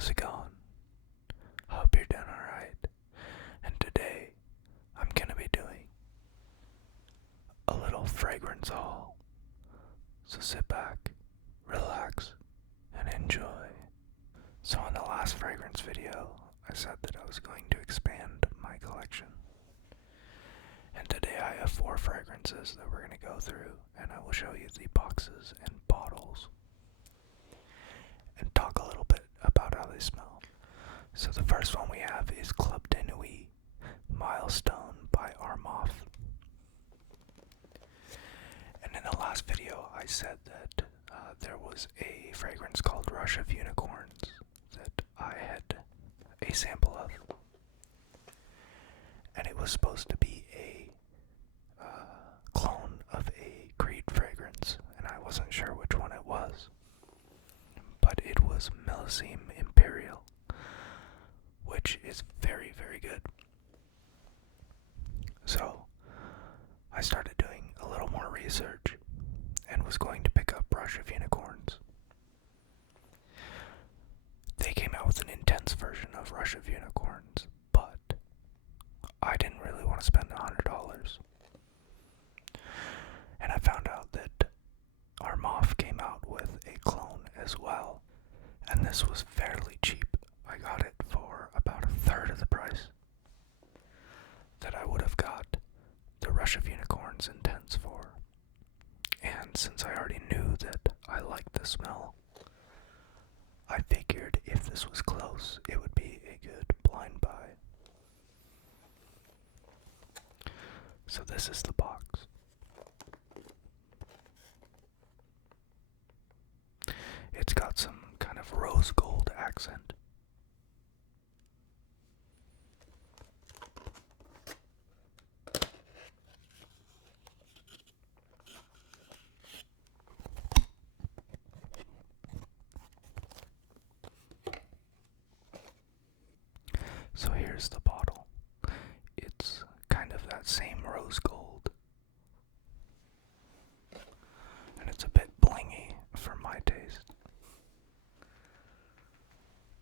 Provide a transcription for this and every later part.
how's it going? Hope you're doing alright. And today, I'm gonna be doing a little fragrance haul. So sit back, relax, and enjoy. So in the last fragrance video, I said that I was going to expand my collection. And today I have 4 fragrances that we're gonna go through, and I will show you the boxes and bottles and talk a little bit about how they smell. So the first one we have is Club de Nuit Milestone by Armaf. And in the last video I said that there was a fragrance called Rush of Unicorns that I had a sample of. And it was supposed to be a clone of a Creed fragrance, and I wasn't sure which one it was. But it was Millesime Imperial, which is very, very good. So, I started doing a little more research and was going to pick up Rush of Unicorns. They came out with an intense version of Rush of Unicorns, but I didn't really want to spend $100. And I found out that Armaf came out with a clone as well, and this was fairly cheap. I got it for about 1/3 of the price that I would have got the Rush of Unicorns Intense for. And since I already knew that I liked the smell, I figured if this was close, it would be a good blind buy. So this is the box. It's got some kind of rose gold accent. So here's the bottle. It's kind of that same rose gold. And it's a bit blingy for my taste.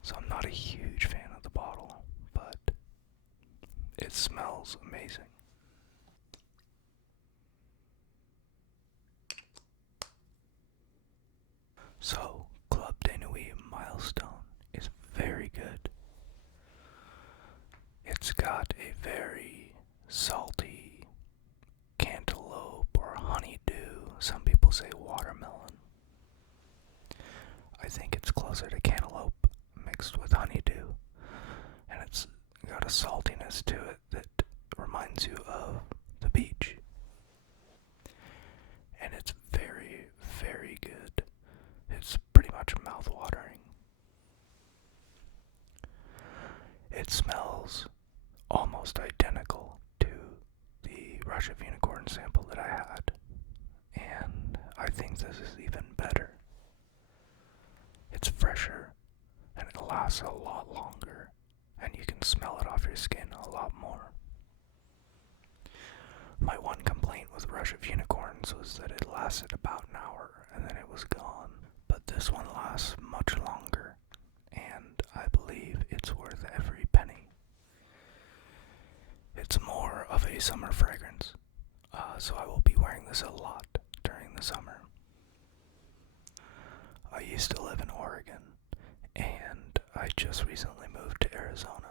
So I'm not a huge fan of the bottle, but it smells amazing. So, Club de Nuit Milestone is very good. It's got a very salty cantaloupe or honeydew. Some people say watermelon. I think it's closer to cantaloupe mixed with honeydew, and it's got a saltiness to it that reminds you of the beach. And it's very, very good. It's pretty much mouth-watering. It smells almost identical to the Rush of Unicorn sample that I had, and I think this is even better. It's fresher, and it lasts a lot longer, and you can smell it off your skin a lot more. My one complaint with Rush of Unicorns was that it lasted about an hour, and then it was gone. But this one lasts much longer, and I believe it's worth every penny. It's more of a summer fragrance, so I will be wearing this a lot during the summer. I used to live in Oregon, and I just recently moved to Arizona,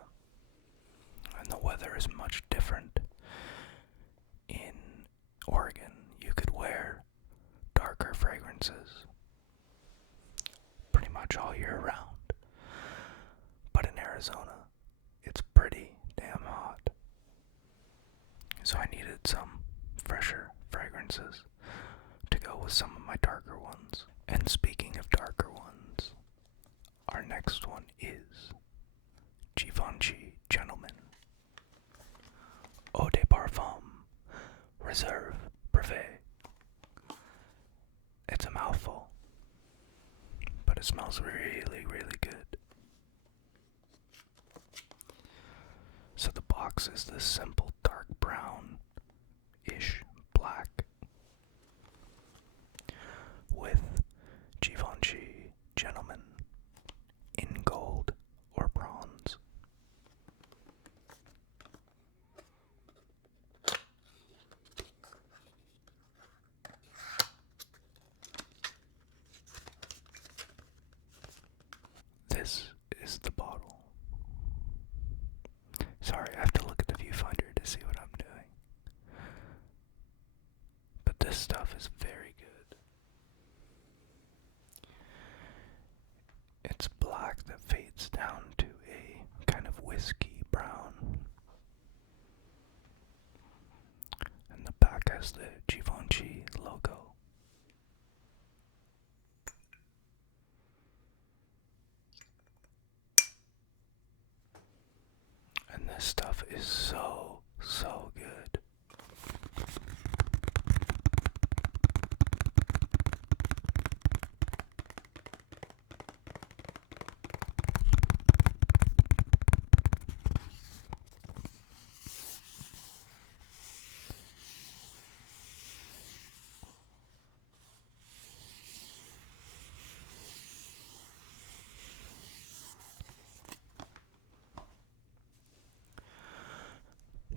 and the weather is much different. In Oregon, you could wear darker fragrances pretty much all year round, but in Arizona, it's pretty damn hot. So I needed some fresher fragrances to go with some of my darker ones. And speaking of darker ones, our next one is Givenchy Gentleman Eau de Parfum Reserve Privé. It's a mouthful, but it smells really, really good. So the box is this simple dark brown-ish black with Givenchy Gentleman in gold this is the bottle. Sorry, I have to look at the viewfinder to see what I'm doing. But this stuff is very good. It's black that fades down to a kind of whiskey brown. And the back has the Givenchy logo. And this stuff is so good.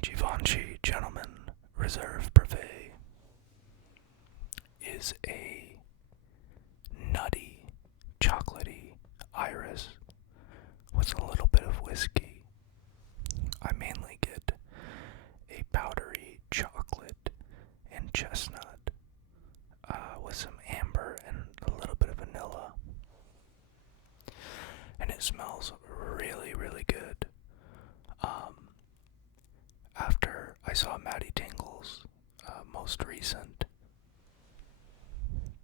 Givenchy Gentleman Reserve Privé is a nutty, chocolatey iris with a little bit of whiskey. I mainly get a powdery chocolate and chestnut with some amber and a little bit of vanilla. And it smells really, really good. After I saw Maddie Tingle's most recent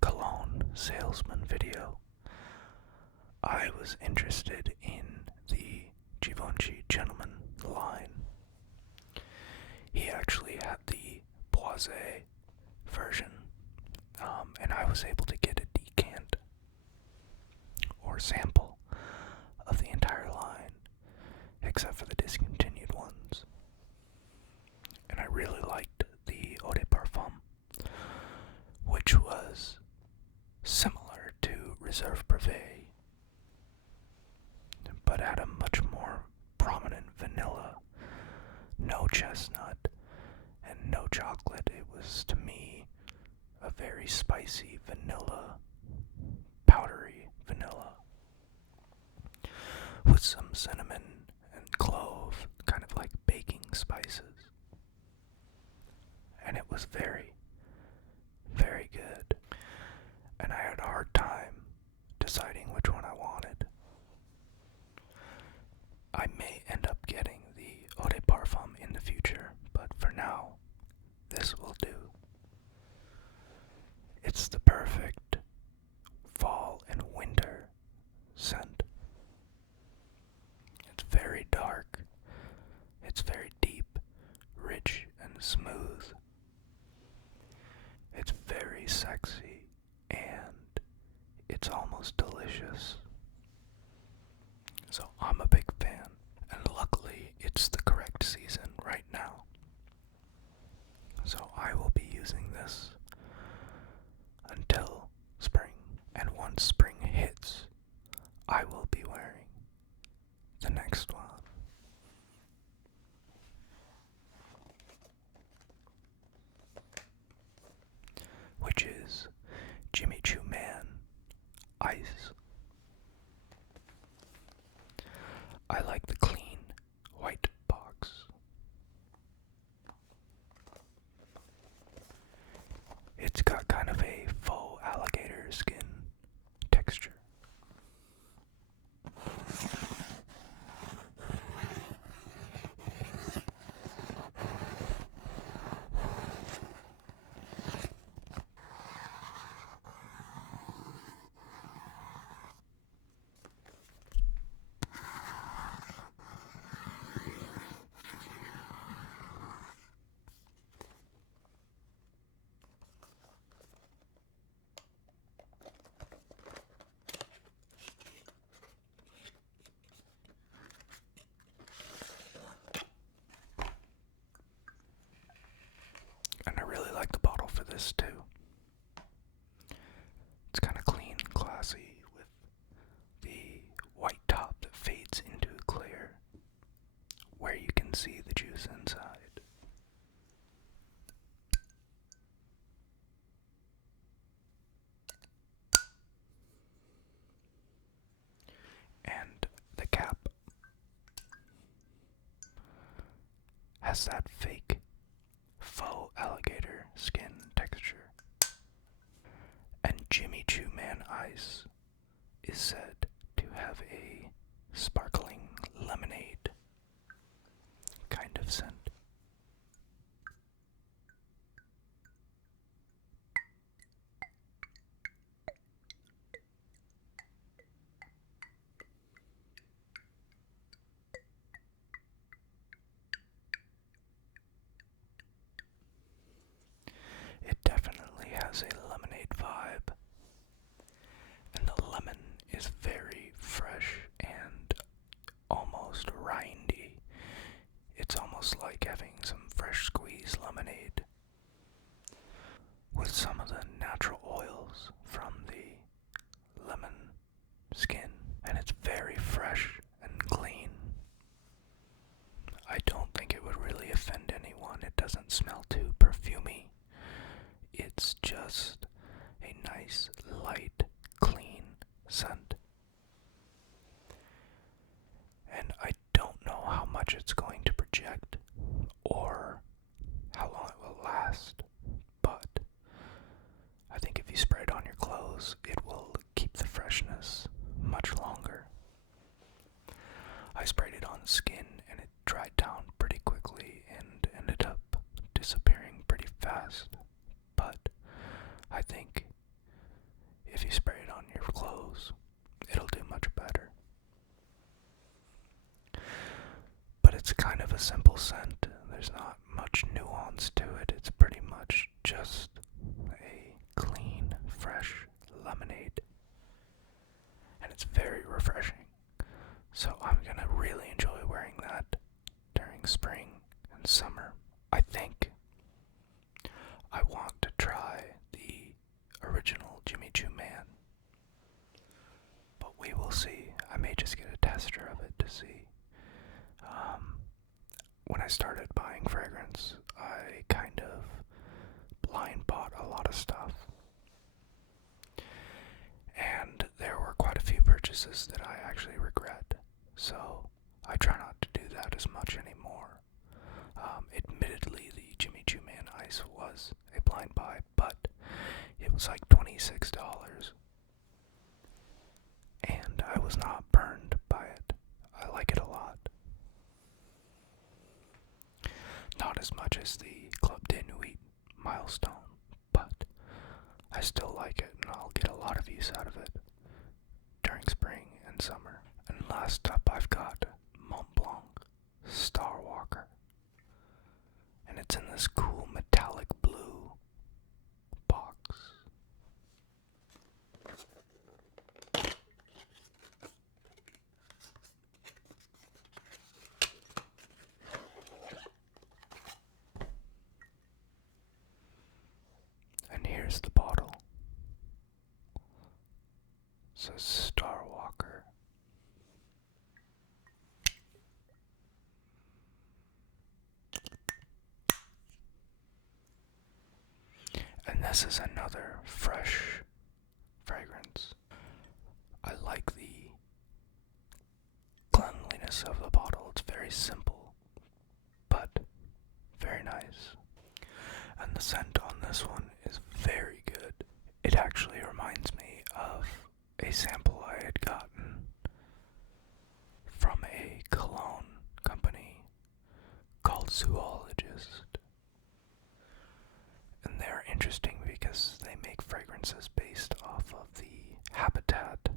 cologne salesman video, I was interested in the Givenchy Gentleman line. He actually had the Boisé version, and I was able to get a decant or sample of the entire line, except for the discontinued ones. And I really liked the Eau de Parfum, which was similar to Reserve Privé, but had a much more prominent vanilla, no chestnut, and no chocolate. It was, to me, a very spicy vanilla, powdery vanilla, with some cinnamon and clove, kind of like baking spices. And it was very, very good. And I had a hard time deciding which one I wanted. I may end up getting the Eau de Parfum in the future, but for now, this will do. It's the perfect fall and winter scent. It's very dark. It's very deep, rich, and smooth. It's very sexy, and it's almost delicious. So I'm a big fan, and luckily it's the correct season right now. So I will be using this until spring, and once spring hits, I will be wearing the next one, which is Jimmy Choo Man Ice. I like the clean white box. It's got kind of a faux alligator skin texture. And I really like the bottle for this too. It's kind of clean and classy with the white top that fades into clear, where you can see the juice inside. And has that fake faux alligator skin texture. And Jimmy Choo Man Ice is said to have a sparkling lemonade kind of scent. It definitely has a lemonade vibe, and the lemon is very fresh and almost rindy. It's almost like having some fresh squeezed lemonade with some of the natural oils from the lemon skin, and it's very fresh and clean. I don't think it would really offend anyone. It doesn't smell too perfumey. It's just a nice, light, clean scent. And I don't know how much it's going to project or how long it will last, but I think if you spray it on your clothes, it will keep the freshness much longer. I sprayed it on the skin and it dried down pretty quickly and ended up disappearing pretty fast. But I think if you spray it on your clothes, it'll do much better. But it's kind of a simple scent. There's not much nuance to it. It's pretty much just a clean, fresh lemonade. And it's very refreshing. So I'm gonna really enjoy wearing that during spring and summer. I think I want to try the original Jimmy Choo Man. But we will see. I may just get a tester of it to see. When I started buying fragrance, I kind of blind bought a lot of stuff. And there were quite a few purchases that I actually regret. So I try not to do that as much anymore. Admittedly, the Jimmy Choo Man Ice was a blind buy, but it was like $26. And I was not burned by it. I like it a lot. Not as much as the Club de Nuit Milestone, but I still like it and I'll get a lot of use out of it during spring and summer. And last up I've got Mont Blanc Star Walker. And it's in this cool metallic blue box. And here's the bottle. It says Star Walker. And this is another fresh fragrance. I like the cleanliness of the bottle. It's very simple, but very nice. And the scent on this one is very good. It actually reminds me of a sample I had gotten from a cologne company called Zoologist. And they're interesting because they make fragrances based off of the habitat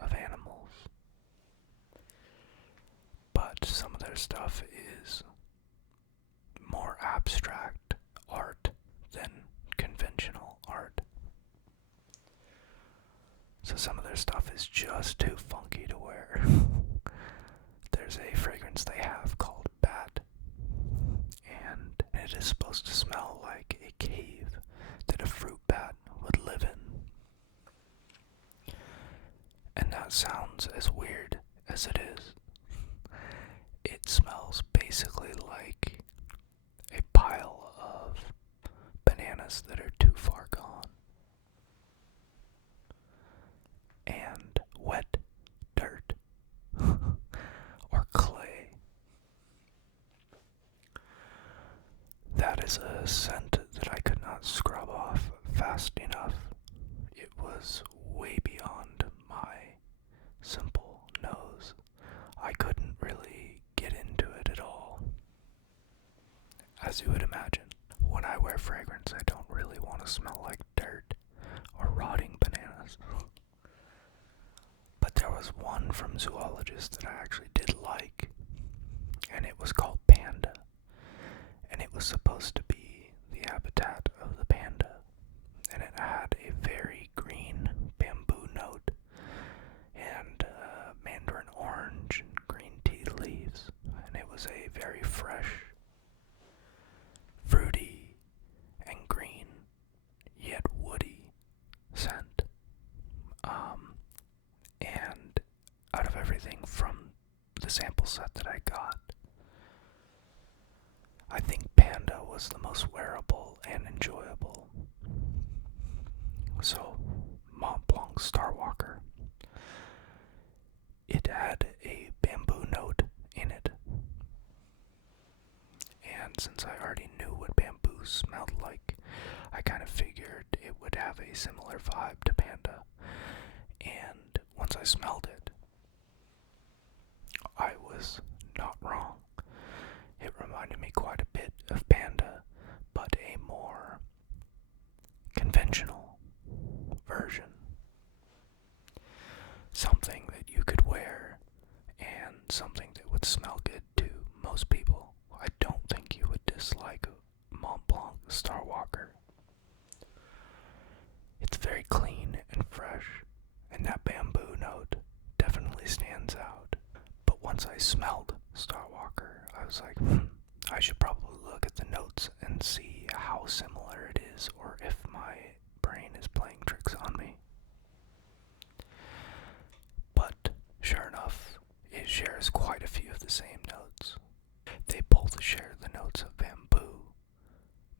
of animals. But some of their stuff is more abstract art than conventional art. So some of their stuff is just too funky to wear. There's a fragrance they have called Bat, and it is supposed to smell like a cave that a fruit bat would live in. And that sounds as weird as it is. It smells basically like a pile of bananas that are too far gone. And wet dirt or clay. a scent that I could not scrub off fast enough. It was way beyond my simple nose. I couldn't really get into it at all. As you would imagine, when I wear fragrance, I don't really want to smell like dirt or rotting bananas. But there was one from Zoologist that I actually did like, and it was called Panda. And it was supposed to be the habitat of the panda. And it had a very green bamboo note and mandarin orange and green tea leaves. And it was a very fresh, fruity, and green, yet woody scent. And out of everything from the sample set that I got, I think Panda was the most wearable and enjoyable. So, Mont Blanc Starwalker. It had a bamboo note in it. And since I already knew what bamboo smelled like, I kind of figured it would have a similar vibe to Panda. And once I smelled it, I was not wrong. It reminded me quite a bit of Panda, but a more conventional version. Something that you could wear and something that would smell good to most people. I don't think you would dislike Mont Blanc Starwalker. It's very clean and fresh, and that bamboo note definitely stands out. But once I smelled Starwalker, I was like, I should probably look at the notes and see how similar it is, or if my brain is playing tricks on me. But sure enough, it shares quite a few of the same notes. They both share the notes of bamboo,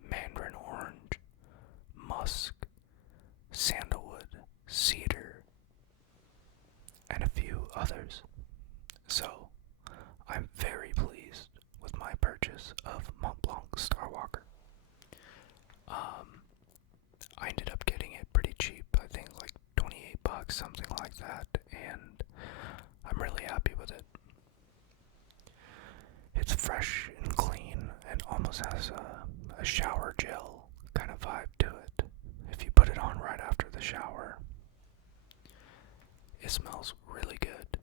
mandarin orange, musk, sandalwood, cedar, and a few others. So, I'm very pleased with my purchase of Mont Blanc Starwalker. I ended up getting it pretty cheap, I think like $28, something like that, and I'm really happy with it. It's fresh and clean and almost has a shower gel kind of vibe to it. If you put it on right after the shower, it smells really good.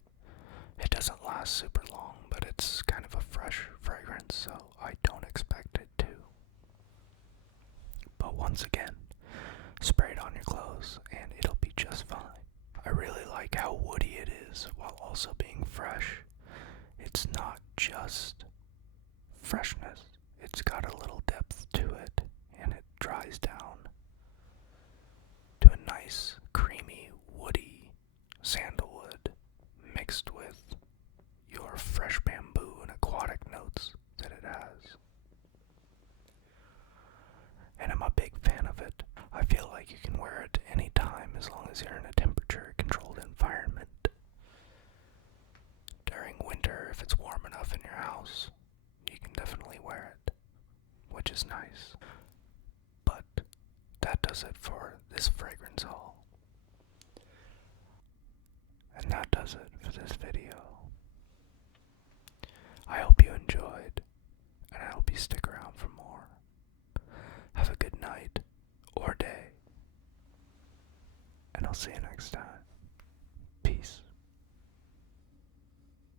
It doesn't last super long, but it's kind of a fresh fragrance, so I don't expect it to. But once again, spray it on your clothes and it'll be just fine. I really like how woody it is while also being fresh. It's not just freshness, it's got a little depth to it, and it dries down to a nice, creamy, woody sandalwood mixed with your fresh bamboo and aquatic notes that it has. And I'm a big fan of it. I feel like you can wear it any time as long as you're in a temperature-controlled environment. During winter, if it's warm enough in your house, you can definitely wear it, which is nice. But that does it for this fragrance haul. And that does it for this video. I hope you enjoyed, and I hope you stick around for more. Have a good night or day, and I'll see you next time.